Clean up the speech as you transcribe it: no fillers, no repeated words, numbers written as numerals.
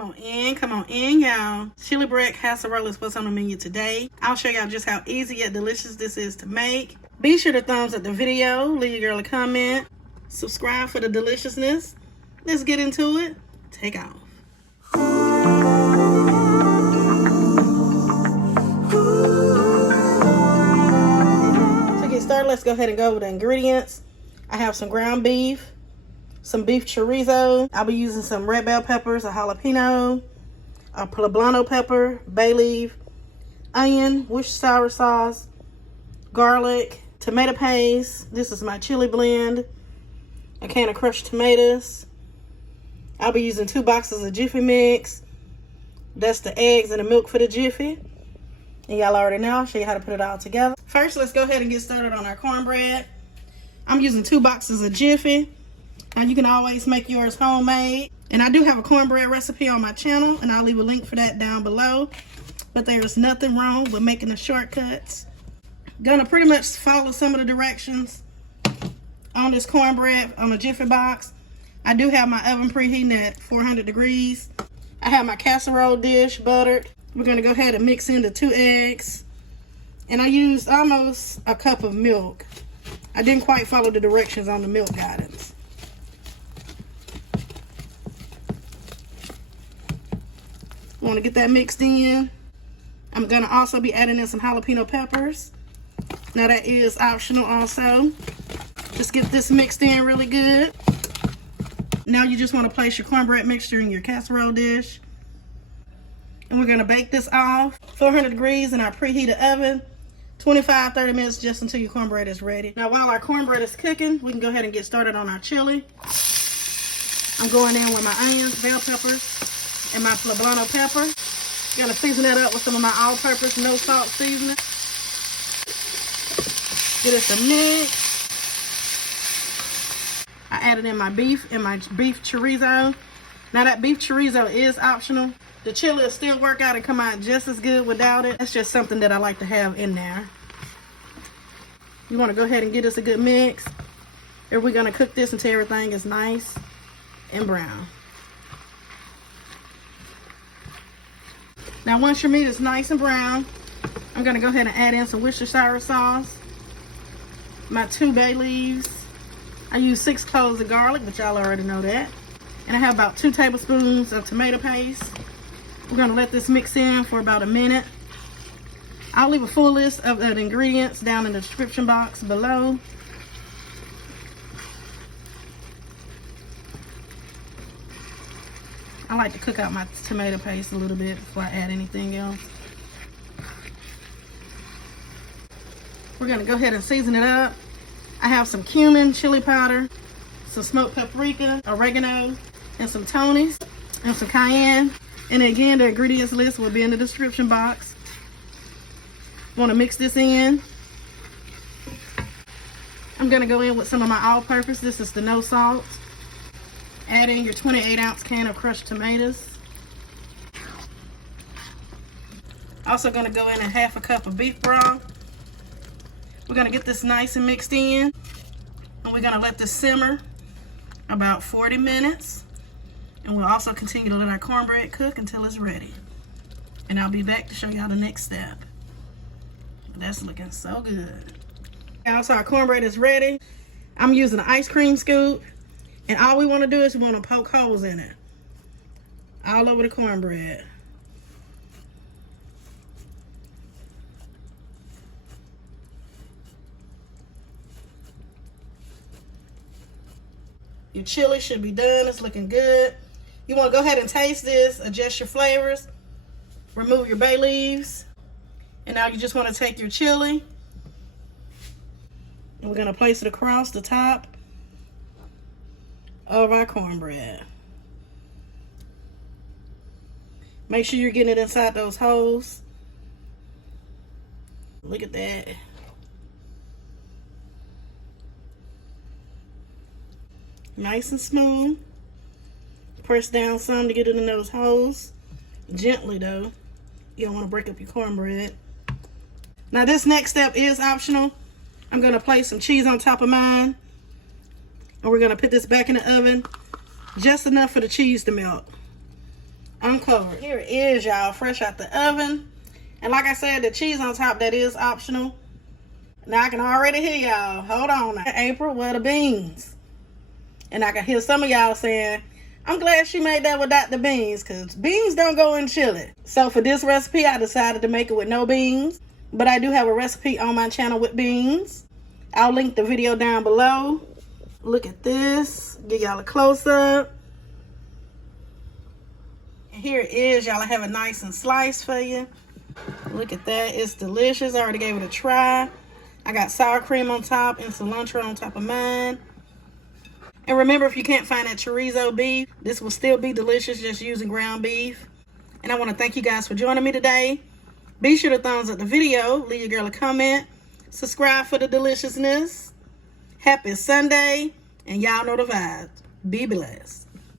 Come on in, y'all. Chili bread casserole is what's on the menu today. I'll show y'all just how easy yet delicious this is to make. Be sure to thumbs up the video, leave your girl a comment, subscribe for the deliciousness. Let's get into it. Take off. To get started, let's go ahead and go over the ingredients. I have some ground beef, some beef chorizo. I'll be using some red bell peppers, a jalapeno, a poblano pepper, bay leaf, onion, Worcestershire sauce, garlic, tomato paste. This is my chili blend, a can of crushed tomatoes. I'll be using 2 boxes of jiffy mix. That's the eggs and the milk for the jiffy. And y'all already know, I'll show you how to put it all together. First, let's go ahead and get started on our cornbread. I'm using 2 boxes of jiffy. Now you can always make yours homemade. And I do have a cornbread recipe on my channel, and I'll leave a link for that down below. But there's nothing wrong with making the shortcuts. Gonna pretty much follow some of the directions on this cornbread on a jiffy box. I do have my oven preheating at 400 degrees. I have my casserole dish buttered. We're gonna go ahead and mix in the 2 eggs. And I used almost a cup of milk. I didn't quite follow the directions on the milk guidance. Want to get that mixed in. I'm gonna also be adding in some jalapeno peppers. Now that is optional also. Just get this mixed in really good. Now you just want to place your cornbread mixture in your casserole dish. And we're gonna bake this off 400 degrees in our preheated oven, 25-30 minutes, just until your cornbread is ready. Now while our cornbread is cooking, we can go ahead and get started on our chili. I'm going in with my onions, bell peppers, and my poblano pepper. Gonna season that up with some of my all-purpose, no salt seasoning. Get us a mix. I added in my beef and my beef chorizo. Now that beef chorizo is optional. The chili will still work out and come out just as good without it. That's just something that I like to have in there. You want to go ahead and get us a good mix. And we're gonna cook this until everything is nice and brown. Now once your meat is nice and brown, I'm gonna go ahead and add in some Worcestershire sauce, my 2 bay leaves. I use 6 cloves of garlic, but y'all already know that. And I have about 2 tablespoons of tomato paste. We're gonna let this mix in for about a minute. I'll leave a full list of the ingredients down in the description box below. I like to cook out my tomato paste a little bit before I add anything else. We're gonna go ahead and season it up. I have some cumin, chili powder, some smoked paprika, oregano, and some Tony's, and some cayenne. And again, the ingredients list will be in the description box. Want to mix this in. I'm gonna go in with some of my all-purpose. This is the no salt. Add in your 28-ounce can of crushed tomatoes. Also gonna go in 1/2 cup of beef broth. We're gonna get this nice and mixed in. And we're gonna let this simmer about 40 minutes. And we'll also continue to let our cornbread cook until it's ready. And I'll be back to show y'all the next step. That's looking so good. So our cornbread is ready. I'm using an ice cream scoop. And all we want to do is we want to poke holes in it. All over the cornbread. Your chili should be done. It's looking good. You want to go ahead and taste this, adjust your flavors, remove your bay leaves, and now you just want to take your chili, and we're going to place it across the top of our cornbread. Make sure you're getting it inside those holes. Look at that. Nice and smooth. Press down some to get it in those holes. Gently though. You don't want to break up your cornbread. Now this next step is optional. I'm going to place some cheese on top of mine. And we're going to put this back in the oven just enough for the cheese to melt. I'm covered. Here it is, y'all, fresh out the oven. And like I said, the cheese on top, that is optional. Now I can already hear y'all. Hold on now. April, where the beans? And I can hear some of y'all saying, I'm glad she made that without the beans, because beans don't go in chili. So for this recipe, I decided to make it with no beans. But I do have a recipe on my channel with beans. I'll link the video down below. Look at this. Give y'all a close-up. And here it is, y'all. I have it nice and sliced for you. Look at that. It's delicious. I already gave it a try. I got sour cream on top and cilantro on top of mine. And remember, if you can't find that chorizo beef, this will still be delicious just using ground beef. And I want to thank you guys for joining me today. Be sure to thumbs up the video. Leave your girl a comment. Subscribe for the deliciousness. Happy Sunday. And y'all know the vibes. Be blessed.